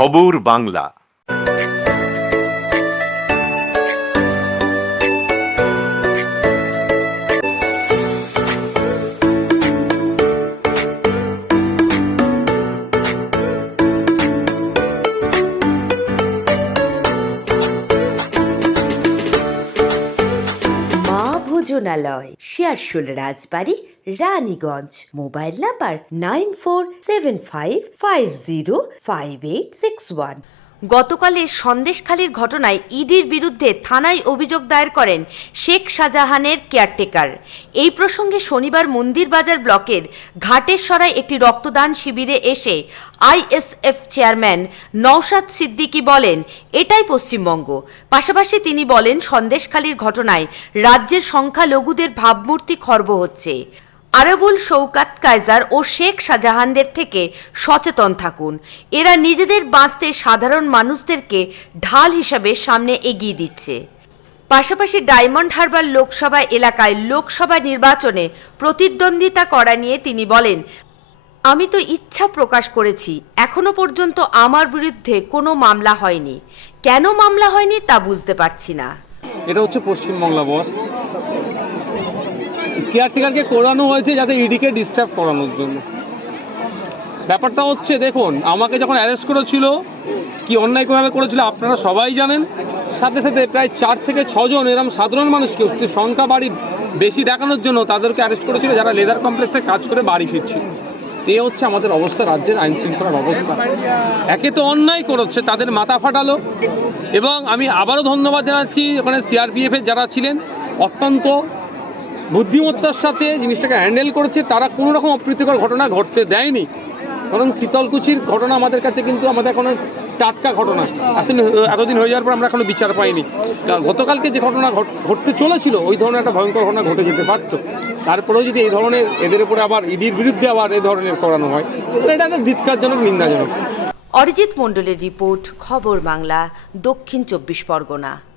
খবর Bangla. ভোজনালয় Siarsol Rajbari, Raniganj. Mobile number nine four seven five five zero five eight six one. গতকালের সন্দেশখালির ঘটনায় ইডির বিরুদ্ধে থানায় অভিযোগ দায়ের করেন শেখ শাহজাহানের কেয়ারটেকার। এই প্রসঙ্গে শনিবার মন্দিরবাজার ব্লকের ঘাটেশ্বরায় একটি রক্তদান শিবিরে এসে আইএসএফ চেয়ারম্যান নওশাদ সিদ্দিকী বলেন, এটাই পশ্চিমবঙ্গ। পাশাপাশি তিনি বলেন, সন্দেশখালির ঘটনায় রাজ্যের সংখ্যালঘুদের ভাবমূর্তি খর্ব হচ্ছে। আরবুল শৌকাত কায়জার ও শেখ শাহজাহানদের থেকে সচেতন থাকুন। এরা নিজেদের বাঁচতে সাধারণ মানুষদেরকে ঢাল হিসাবে সামনে এগিয়ে দিচ্ছে। পাশাপাশি ডায়মন্ড হারবার লোকসভা এলাকায় লোকসভা নির্বাচনে প্রতিদ্বন্দ্বিতা করা নিয়ে তিনি বলেন, আমি তো ইচ্ছা প্রকাশ করেছি, এখনও পর্যন্ত আমার বিরুদ্ধে কোনো মামলা হয়নি। কেন মামলা হয়নি তা বুঝতে পারছি না। এটা হচ্ছে পশ্চিমবাংলা বস। কেয়ারটেকারকে করানো হয়েছে যাতে ইডিকে ডিস্টার্ব করানোর জন্য। ব্যাপারটা হচ্ছে, দেখুন, আমাকে যখন অ্যারেস্ট করেছিল, কি অন্যায়ভাবে করেছিল আপনারা সবাই জানেন। সাথে সাথে প্রায় চার থেকে ছজন এরকম সাধারণ মানুষকে সংখ্যা বাড়ি বেশি দেখানোর জন্য তাদেরকে অ্যারেস্ট করেছিল যারা লেদার কমপ্লেক্সে কাজ করে বাড়ি ফিরছিল। এ হচ্ছে আমাদের অবস্থা, রাজ্যের আইন শৃঙ্খলার অবস্থা। একে তো অন্যায় করেছে, তাদের মাথা ফাটালো। এবং আমি আবারও ধন্যবাদ জানাচ্ছি ওখানে সিআরপিএফের যারা ছিলেন, অত্যন্ত বুদ্ধিমত্তার সাথে জিনিসটাকে হ্যান্ডেল করেছে, তারা কোনো রকম অপ্রীতিকর ঘটনা ঘটতে দেয়নি। কারণ শীতলকুচির ঘটনা আমাদের কাছে কিন্তু আমাদের এখন টাটকা ঘটনা। এতদিন এতদিন হয়ে যাওয়ার পর আমরা এখনও বিচার পাইনি। গতকালকে যে ঘটনা ঘট- ঘটতে চলেছিল, ওই ধরনের একটা ভয়ঙ্কর ঘটনা ঘটে যেতে পারতো। তারপরেও যদি এই ধরনের, এদের উপরে আবার ইডির বিরুদ্ধে আবার এই ধরনের করানো হয় এটা একটা ধিৎকারজনক, নিন্দাজনক। অরিজিৎ মণ্ডলের রিপোর্ট, খবর বাংলা, দক্ষিণ চব্বিশ পরগনা।